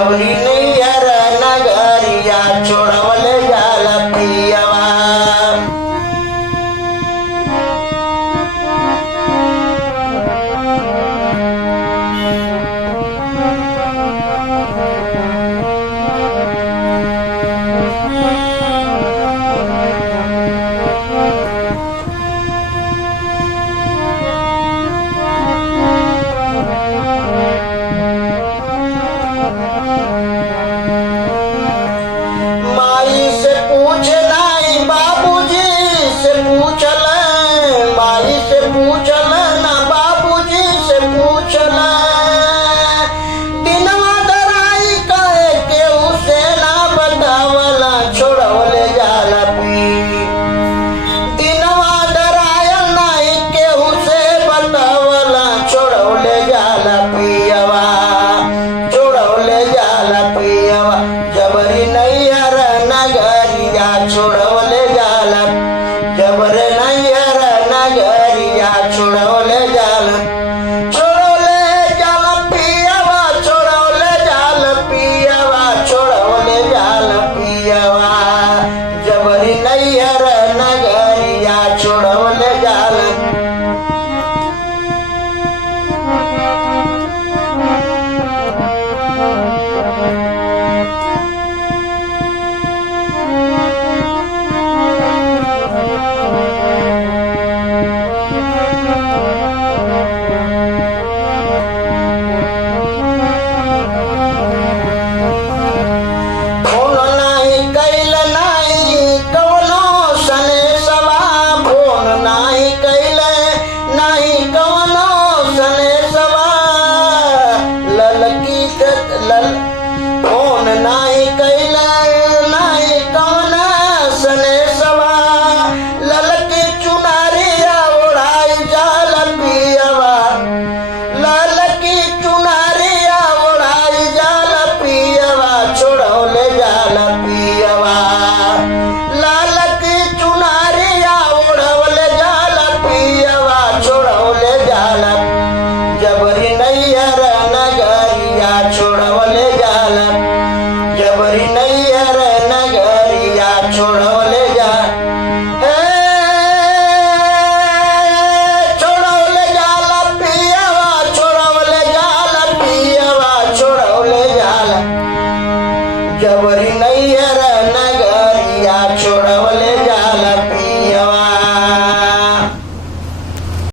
जबरी नैयर नगरिया छोड़वले जाला पियवा। पूछल ना बाबूजी से पूछल दिनवा दराई कहे केहू से ना बतावला छोड़वले जाला पी। दिनवा दरायल नहीं केहू से बतावला छोड़वले जाला पियवा, छोड़वले जाला पियवा। जबरी नैयर नगरिया छोड़वले जाला, जबरे नैयर नगरिया छोड़वले जाला, छोड़वले जाला पियवा, छोड़वले जाला पियवा, छोड़वले जाला पियवा। जबरी नैयर नगरिया छोड़वले जाला। फोन नाही कैला नाही कौन सने सवा, ललकी चुनारिया ओढ़ाई जाल पियवा, ललकी चुनारिया ओढ़ाई जाल पियवा, छोड़वले जाल पियवा। ललकी चुनारिया ओढ़वले जाल पियवा, छोड़वले जाल। जबरी नैयर नगरिया छोड़वले जाला, जबरी नैयर नगरिया छोड़